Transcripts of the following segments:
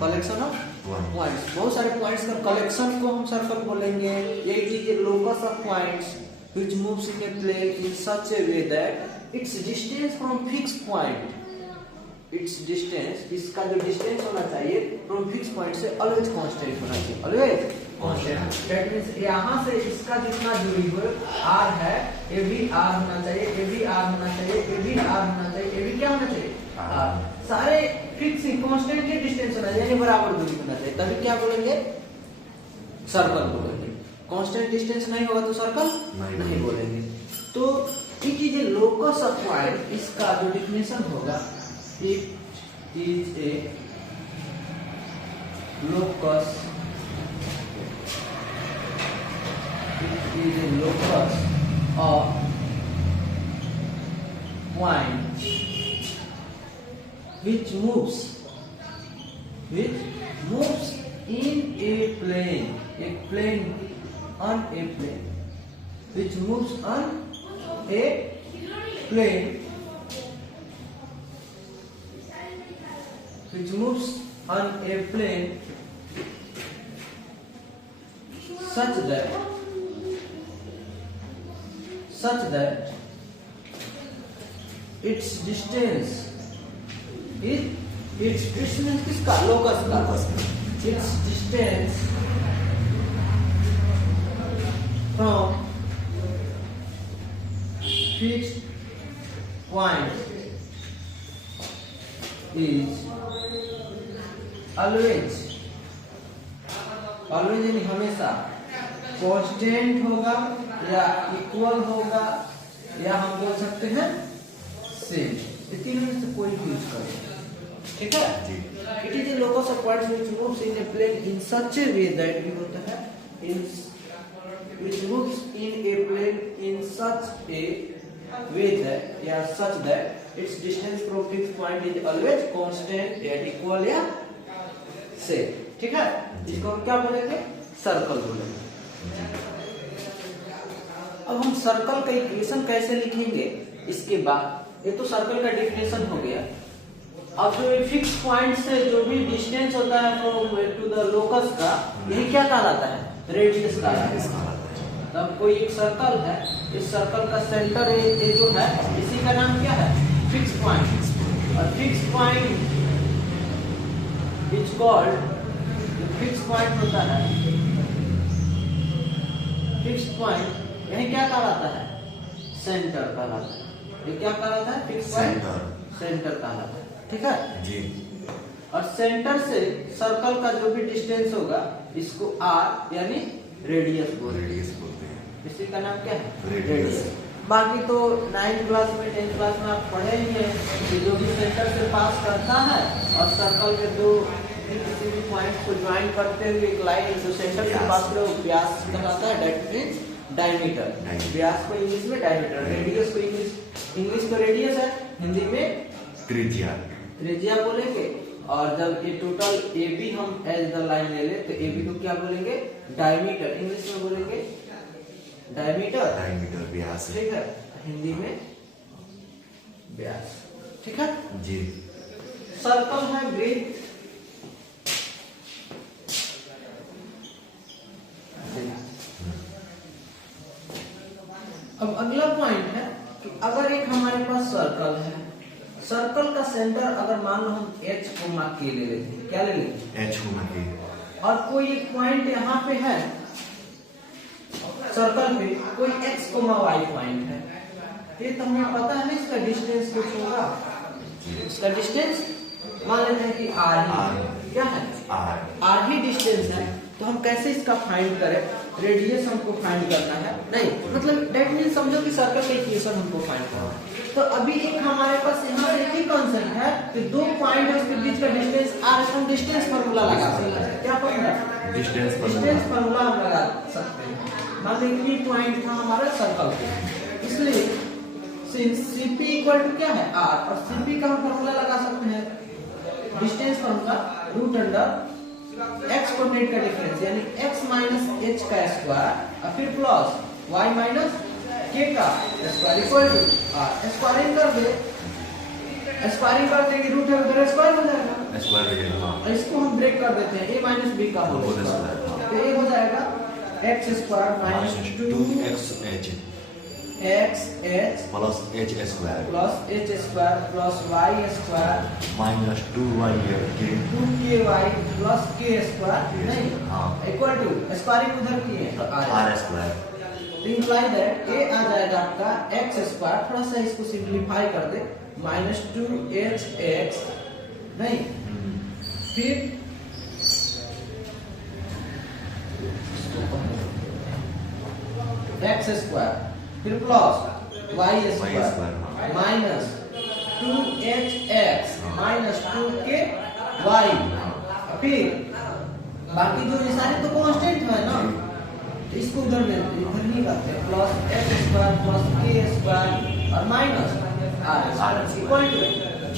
Collection of points, बहुत सारे points का कलेक्शन को हम सर्कल बोलेंगे। It is a locus of points which moves in a plane in such a way that its distance from fix point, its distance, इसका जो distance होना चाहिए फ्रॉम फिक्स पॉइंट से ऑलवेज कांस्टेंट होना चाहिए, ऑलवेज कांस्टेंट। दैट मींस यहां से इसका जितना दूरी हो r है, ये भी r होना चाहिए, ये भी r होना चाहिए, ये भी r होना चाहिए, ये भी क्या होना चाहिए r, सारे फिक्स कांस्टेंट के डिस्टेंस होना चाहिए, यानी बराबर दूरी होना चाहिए, तभी क्या बोलेंगे सर्कल बोलेंगे। कांस्टेंट डिस्टेंस नहीं होगा तो सर्कल नहीं बोलेंगे। तो it is a locus of point, इसका जो डेफिनेशन होगा it is a locus, it is a locus of point which moves in a plane, on a plane, which moves on a plane, which moves on a plane such that its distance is, its distance किसका, locus का, its distance from fixed point is always यानी हमेशा constant होगा या equal होगा या हम बोल सकते हैं सेम, ये तीनों में से कोई भी यूज करें, ठीक है। It is a locus of points which moves in a plane in such a way that ये होता है in which moves in a plane in such a way that या such that its distance from fixed point is always constant या equal या same, ठीक है। इसको हम क्या बोलेंगे, सर्कल बोलेंगे। अब हम सर्कल का इक्वेशन कैसे लिखेंगे, इसके बाद ये तो सर्कल का डेफिनेशन हो गया। अब जो फिक्स पॉइंट से जो भी डिस्टेंस होता है फ्रॉम टू द लोकस का, यही क्या कहलाता है, रेडियस कहलाता है। तब कोई एक सर्कल है, इस सर्कल का सेंटर ये जो है, इसी का नाम क्या है, फिक्स पॉइंट। और fix point is called, fix point होता है, फिक्स पॉइंट यही क्या कहलाता है, सेंटर कहलाता है। ये क्या कहलाता है, फिक्स पॉइंट सेंटर कहलाता है, ठीक है जी। और सेंटर से सर्कल का जो भी डिस्टेंस होगा इसको r यानी रेडियस बोलते हैं, इसी का नाम क्या है, रेडियस। बाकी तो 9th क्लास में 10th क्लास में आप पढ़े ही हैं कि जो भी सेंटर से पास करता है और सर्कल के दो किसी भी पॉइंट को ज्वाइन करते हुए एक लाइन जो सेंटर से पास करे वो व्यास कहलाता है, दैट मींस डायमीटर। व्यास को इंग्लिश में डायमीटर, रेडियस को इंग्लिश को रेडियस है, हिंदी में त्रिज्या बोलेंगे। और जब ये टोटल AB हम एज द लाइन ले ले तो AB को क्या बोलेंगे, डायमीटर, इंग्लिश में बोलेंगे डायमीटर व्यास, ठीक है, हिंदी में व्यास, ठीक है जी। सर्कल है वृत्त, अब अगला पॉइंट है कि अगर एक हमारे पास सर्कल है, सर्कल का सेंटर अगर मान लो हम H को मार्क के ले लेते हैं, क्या ले लेते, H को मार्क के, और कोई एक पॉइंट यहाँ पे है सर्कल पे, कोई x, y पॉइंट है, ये तो हमें पता है ना इसका डिस्टेंस कुछ होगा, इसका डिस्टेंस मान लेते हैं कि r क्या है, r ही डिस्टेंस है। तो हम कैसे इसका फाइंड करें, रेडियस हमको फाइंड करना है, नहीं मतलब दैट मींस समझो कि सर्कल का इक्वेशन हमको फाइंड करना है। तो अभी एक हमारे पास यहाँ से एक ही कांसेप्ट है कि दो पॉइंट है उसके बीच का डिस्टेंस r, हम डिस्टेंस फार्मूला लगा सकते हैं, क्या फार्मूला, डिस्टेंस फार्मूला हम लगा सकते हैं। मान लीजिए ये पॉइंट था हमारा सर्कल पे, इसलिए CP इक्वल टू क्या है, r, और CP का हम फार्मूला लगा सकते हैं, distance formula root under x coordinate का डिफरेंस यानी x माइनस h का स्क्वायर और फिर प्लस y माइनस k का square equal to r। Squaring कर दे, स्क्वायरिंग करते कि रूट है उधर स्क्वायर हो जाएगा, और इसको हम ब्रेक कर देते हैं, a माइनस बी का होल स्क्वायर, तो ये हो जाएगा x square minus 2xh x h plus h square plus y square minus 2y के 2ky प्लस के स्क्वायर नहीं इक्वल टू स्क्वायरिंग उधर की है तो r स्क्वायर। तो इंप्लाई दैट a आ जाएगा आपका एक्स स्क्वायर, थोड़ा सा इसको सिंप्लीफाई कर दे, माइनस 2hx नहीं, फिर एक्स स्क्वायर, फिर plus y square minus 2hx minus 2k y, फिर बाकी जो ये सारे तो कांस्टेंट है ना, तो इसको इधर नहीं करते, प्लस एक्स स्क्वायर प्लस के स्क्वायर और माइनस आर इक्वल टू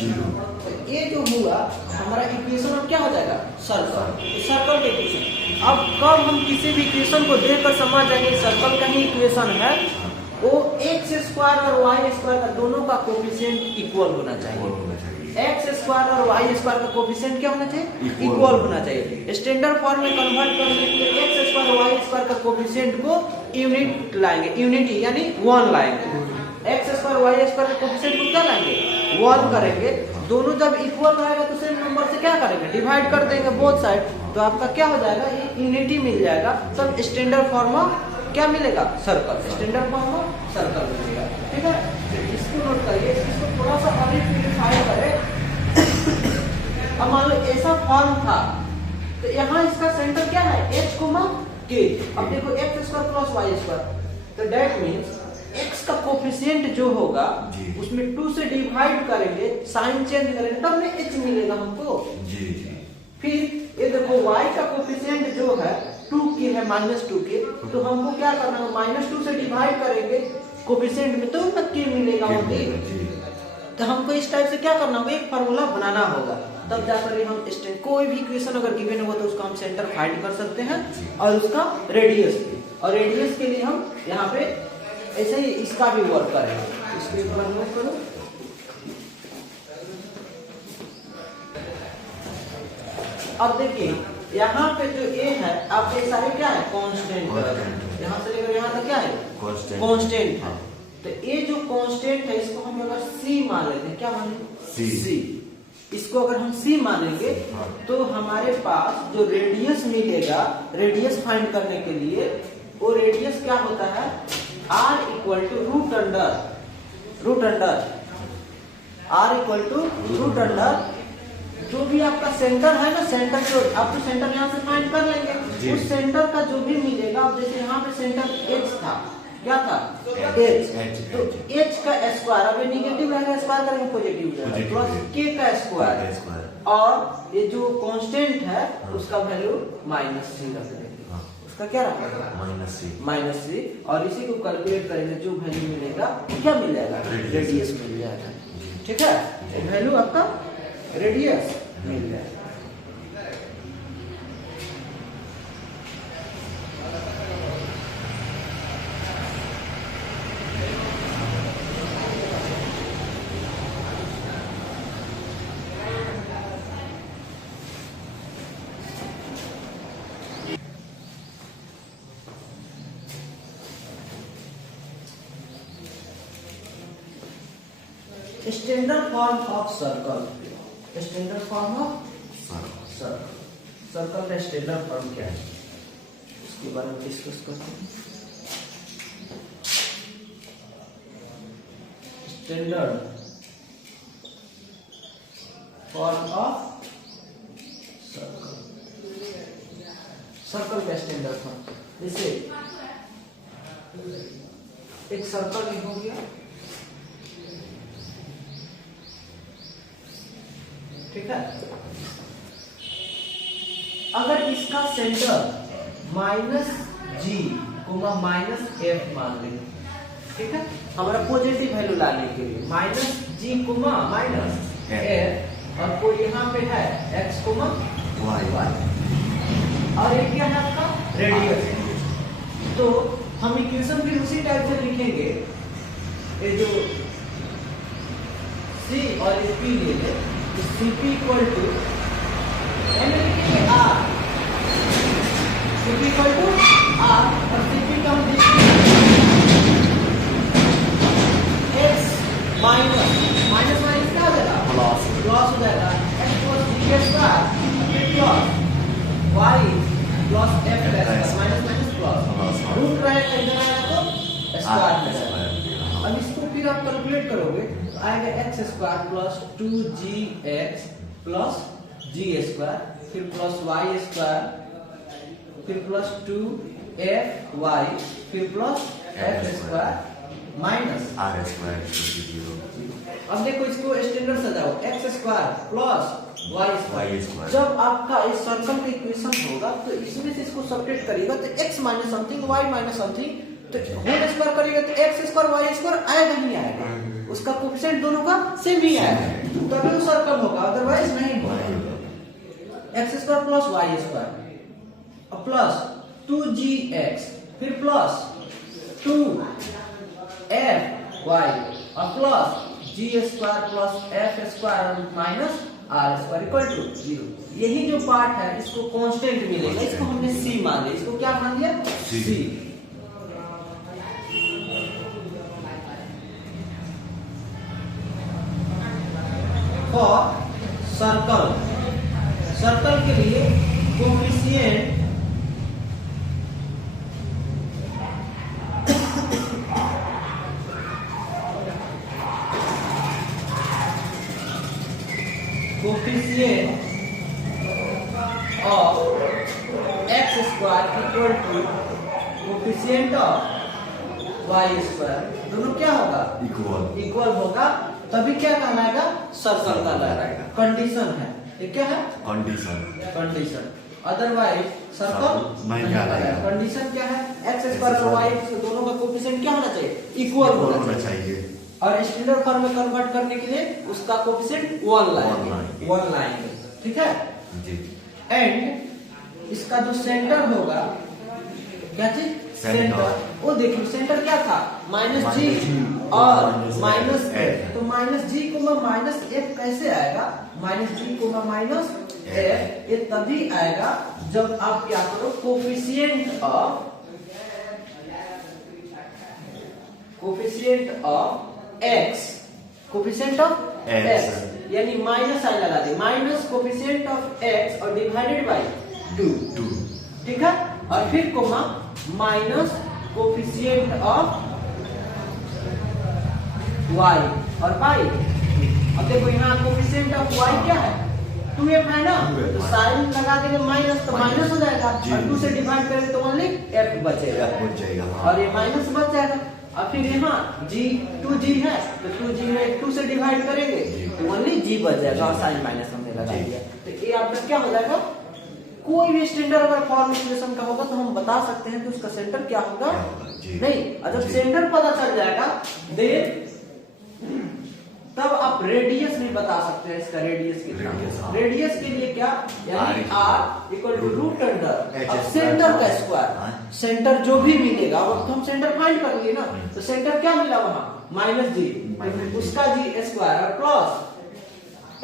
0। तो ये जो हुआ हमारा इक्वेशन अब क्या हो जाएगा, सर्कल, सर्कल के इक्वेशन। अब कब हम किसी भी इक्वेशन को देखकर समझ जाएंगे सर्कल का ही इक्वेशन है, वो एक्स स्क्वायर और वाई स्क्वायर का दोनों का कोफिशिएंट इक्वल होना चाहिए। एक्स स्क्वायर और वाई स्क्वायर का कोफिशिएंट क्या होना चाहिए, इक्वल होना चाहिए। स्टैंडर्ड फॉर्म में कन्वर्ट करने के लिए एक्स स्क्वायर और वाई स्क्वायर का कोफिशिएंट को यूनिट लाएंगे, यूनिटी यानी 1 लाएंगे। एक्स स्क्वायर वाई स्क्वायर का कोफिशिएंट को क्या लाएंगे, 1 करेंगे। दोनों जब इक्वल रहेगा तो सेम नंबर से क्या करेंगे, डिवाइड कर देंगे बोथ साइड, तो आपका क्या हो जाएगा, ये यूनिटी मिल जाएगा। तब स्टैंडर्ड फॉर्म क्या मिलेगा, सर्कल, स्टैंडर्ड फॉर्म सर्कल मिलेगा। ठीक है, इसको नोट करिए, इसको थोड़ा सा और सिंपलीफाई करें। अब मान लो ऐसा फॉर्म था, तो यहाँ इसका सेंटर क्या है, h k। अब देखो x square plus y square, तो दैट मीन्स x का कोफिशिएंट जो होगा उसमें 2 से डिवाइड करेंगे, साइन चेंज करेंगे, तब में h मिलेगा हमको जी। फिर ये देखो y का कोफिशिएंट जो है 2k है, माइनस 2k, तो हमको क्या करना है, माइनस 2 से डिवाइड करेंगे कोफिशिएंट में, तो k मिलेगा ओनली। तो हमको इस टाइप से क्या करना होगा, एक फार्मूला बनाना होगा, तब जाकर हम कोई भी इक्वेशन अगर गिवन होगा तो उसका हम सेंटर फाइंड कर सकते हैं और उसका रेडियस भी, और रेडियस के लिए हम यहाँ पे ऐसे ही इसका भी वर्क करेंगे। इसके ऊपर नोट करो, अब देखिए यहाँ पे जो a है आपके सारे क्या है, कांस्टेंट है, यहाँ से लेकर यहाँ तक क्या है, कांस्टेंट है। तो ये जो कांस्टेंट है इसको हम अगर c मान लेते हैं, क्या मानेंगे, c, इसको अगर हम c मानेंगे तो हमारे पास जो रेडियस मिलेगा, रेडियस फाइंड करने के लिए वो रेडियस क्या होता है, r equal to root under r equal to root under जो भी आपका सेंटर है ना, सेंटर जो आप तो सेंटर यहाँ से फाइंड कर लेंगे, उस सेंटर का जो भी मिलेगा, अब जैसे यहाँ पे सेंटर h था, क्या था, h, तो h का स्क्वायर, अब ये निगेटिव रहेगा, स्क्वायर करेंगे पॉजिटिव जाएगा, प्लस k का स्क्वायर, और ये जो कांस्टेंट है उसका वैल्यू माइनस c रख देंगे, उसका क्या रखेगा, माइनस c, और इसी को कैलकुलेट करेंगे, जो वैल्यू मिलेगा क्या मिल जाएगा, रेडियस मिल जाएगा। ठीक है, वैल्यू आपका रेडियस मिल जाएगा। Standard form of circle, standard form of circle, circle का स्टैंडर्ड फॉर्म क्या है, इसके बारे में डिस्कस करते हैं। Standard form of circle, circle का स्टैंडर्ड फॉर्म, जैसे एक सर्कल हो गया, ठीक है, अगर इसका centre minus g minus f मान लेंगे, ठीक है, हमारा पॉजिटिव वैल्यू लाने के लिए माइनस g माइनस f, और कोई यहाँ पे है x y, और एक क्या है आपका रेडियस। तो हम इक्वेशन भी उसी टाइप से लिखेंगे, ये जो c और p ले लें, Cp इक्वल टू y प्लस f minus minus plus root रहेगा इधर आएगा तो स्क्वायर में जाएगा। अब इसको फिर आप कैलकुलेट करोगे तो आएगा x square plus 2gx plus g square फिर प्लस y स्क्वायर फिर प्लस 2fy फिर plus f square minus r square 0। अब देखो इसको स्टैंडर्ड सजाओ x square plus y square. जब आपका इस सर्कल का इक्वेशन होगा तो इसमें से इसको सब्ट्रैक्ट करिएगा तो x minus something y minus something तो होल स्क्वायर करिएगा तो x स्क्वायर y स्क्वायर आएगा नहीं आएगा, उसका कोएफिशिएंट दोनों का सेम ही आएगा तभी वो सर्कल होगा, अदरवाइज नहीं होगा। x square plus y square और प्लस 2gx फिर प्लस 2fy और plus g square plus f square minus r square equal to 0। यही जो पार्ट है इसको कांस्टेंट मिलेगा, इसको हमने c मान लिया, इसको क्या मान लिया c। फॉर सर्कल, सर्कल के लिए coefficient of x square equal to coefficient of y square, दोनों क्या होगा इक्वल होगा, तभी क्या कहलाएगा सर्कल कहलाएगा। कंडीशन है ये, क्या है कंडीशन, अदरवाइज सर्कल नहीं कहलाएगा। कंडीशन क्या है x स्क्वायर और y दोनों का कोएफिशिएंट क्या होना चाहिए इक्वल होना चाहिए और स्टैंडर्ड फॉर्म में कन्वर्ट करने के लिए उसका कोएफिशिएंट 1 लाएंगे, ठीक है जी। एंड इसका जो सेंटर होगा क्या चीज सेंटर, वो देखिए सेंटर क्या था -g और -f, तो -g को -f कैसे आएगा, -g को -f ये तभी आएगा जब आप क्या करो coefficient of x, coefficient of x यानी माइनस साइन लगा दे, माइनस कोएफिशिएंट ऑफ x और डिवाइडेड बाय 2, ठीक है, और फिर comma minus coefficient of y और y। अब देखो यहाँ कोएफिशिएंट ऑफ y क्या है 2f है ना, तो साइन लगा देंगे माइनस तो माइनस हो जाएगा और 2 से डिवाइड करेंगे तो ओनली f बचेगा और ये माइनस बच जाएगा। और फिर यहाँ g 2g है तो 2g में 2 से डिवाइड करेंगे तो ओनली g बच जाएगा और साइन माइनस हमने लगा दिया, तो ये आपका क्या हो जाएगा। कोई भी स्टैंडर्ड अगर फॉर्म इक्वेशन का होगा तो हम बता सकते हैं कि उसका सेंटर क्या होगा नहीं, और जब सेंटर पता चल जाएगा देन तब आप रेडियस भी बता सकते हैं, इसका रेडियस कितना है। रेडियस के लिए क्या यानी r equal to root under अब सेंटर का स्क्वायर, सेंटर जो भी मिलेगा अब हम सेंटर फाइंड कर लिए ना, तो सेंटर क्या मिला वहां -g उसका g स्क्वायर और प्लस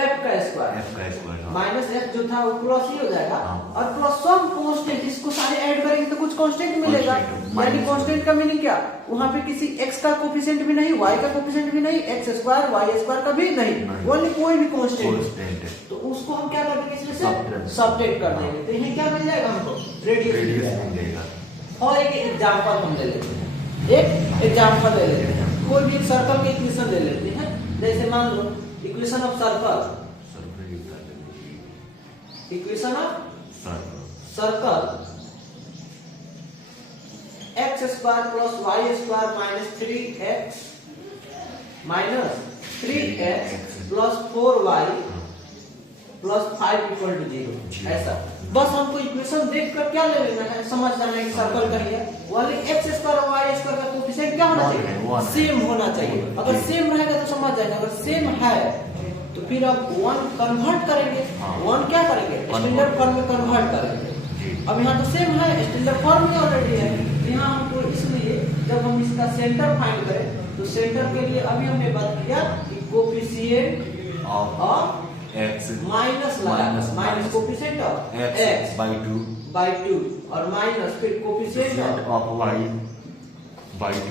f का स्क्वायर माइनस f जो था वो प्लस ही हो जाएगा और प्लस सम कांस्टेंट, इसको सारे ऐड करेंगे तो कुछ कांस्टेंट मिलेगा। यानी कांस्टेंट का मीनिंग क्या, वहां पे किसी x का कोएफिशिएंट भी नहीं, y का कोएफिशिएंट भी नहीं, x स्क्वायर y स्क्वायर का भी नहीं, ओनली कोई भी कांस्टेंट, तो उसको हम क्या कर देंगे इसमें से सब्ट्रैक्ट कर देंगे, तो यही क्या मिल जाएगा हमको रेडियस मिल जाएगा। और एक एग्जांपल हम ले लेते हैं, एक एग्जांपल ले लेते हैं, कोई भी एक सर्कल का इक्वेशन ले लेते हैं, जैसे मान लो equation of circle x square plus y square minus 3x plus 4y plus 5 equal to 0, ऐसा। बस हमको इक्वेशन देखकर क्या ले लेना है, समझ जाना है कि सर्कल का है वाले x स्क्वायर और y स्क्वायर का कोएफिशिएंट क्या होना चाहिए सेम होना चाहिए। अगर सेम रहेगा तो समझ जाएगा, अगर सेम है तो फिर अब 1 कन्वर्ट करेंगे, 1 क्या करेंगे स्टैंडर्ड फॉर्म में कन्वर्ट करेंगे। अब यहाँ तो सेम है स्टैंडर्ड फॉर्म में ऑलरेडी है, यहाँ हमको इसलिए जब हम इसका सेंटर फाइंड करें तो सेंटर के लिए अभी हमने बात किया कि coefficient of x minus coefficient of x by 2 और माइनस फिर coefficient of y by 2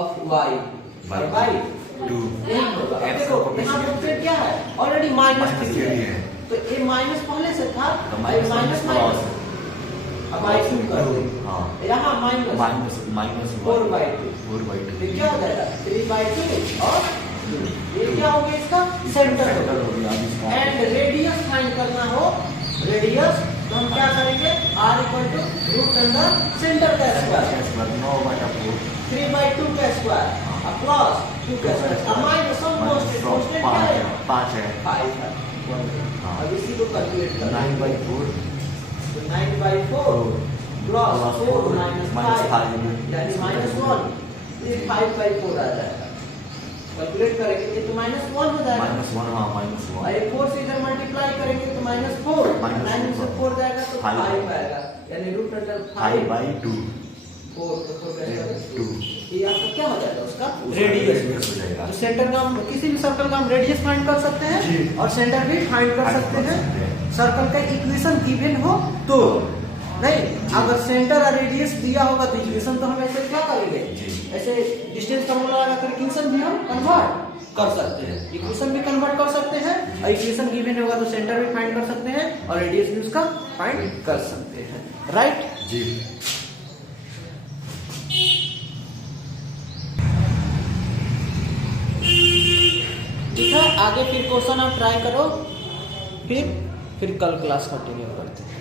of y by 2 देखो यहाँ पर फिर क्या है ऑलरेडी माइनस 3 है, तो ये माइनस पहले से था, तो माइनस माइनस माइनस अब बाई 2 कर दो। हाँ यहाँ माइनस माइनस माइनस 4/2 4/2 ये क्या हो जाएगा 3/2 और ये क्या हो गया इसका सेंटर हो गया इसका एंड रेडियस फाइंड करना हो रेडियस तो हम क्या करेंगे r equal to root under centre का स्क्वायर 9/4 3/2 का स्क्वायर प्लस 2 का स्क्वायर माइनस सम कांस्टेंट क्या है 5 है 5 है हाँ। अब इसी को कैलकुलेट कर 9/4 तो 9/4 प्लस 4 minus 5 5 यानी -1 ये 5/4 आ जाएगा कैलकुलेट करेंगे ये तो -1 हो जाएगा -1 हाँ -1 और ये 4 से इधर मल्टीप्लाई करेंगे तो -4 Minus 9 से 4 जाएगा तो 5 5 आएगा यानी रूट अंडर 5/2 4 तो 4 कैसे 2 ये आपका क्या हो जाएगा उसका रेडियस रेडियस हो जाएगा तो सेंटर का हम किसी भी सर्कल का हम रेडियस फाइंड कर सकते हैं जी। और सेंटर भी फाइंड कर Find सकते कर हैं सकते हैं। सर्कल का इक्वेशन गिवन हो तो नहीं अगर सेंटर और रेडियस दिया होगा तो इक्वेशन तो हम ऐसे क्या करेंगे जी। ऐसे डिस्टेंस फार्मूला लगा कर इक्वेशन भी हम कन्वर्ट कर सकते हैं इक्वेशन भी कन्वर्ट कर सकते हैं और इक्वेशन गिवन होगा तो सेंटर भी फाइंड कर सकते हैं और रेडियस भी उसका फाइंड कर सकते हैं राइट जी ठीक है आगे फिर क्वेश्चन आप ट्राई करो फिर कल क्लास कंटिन्यू करते हैं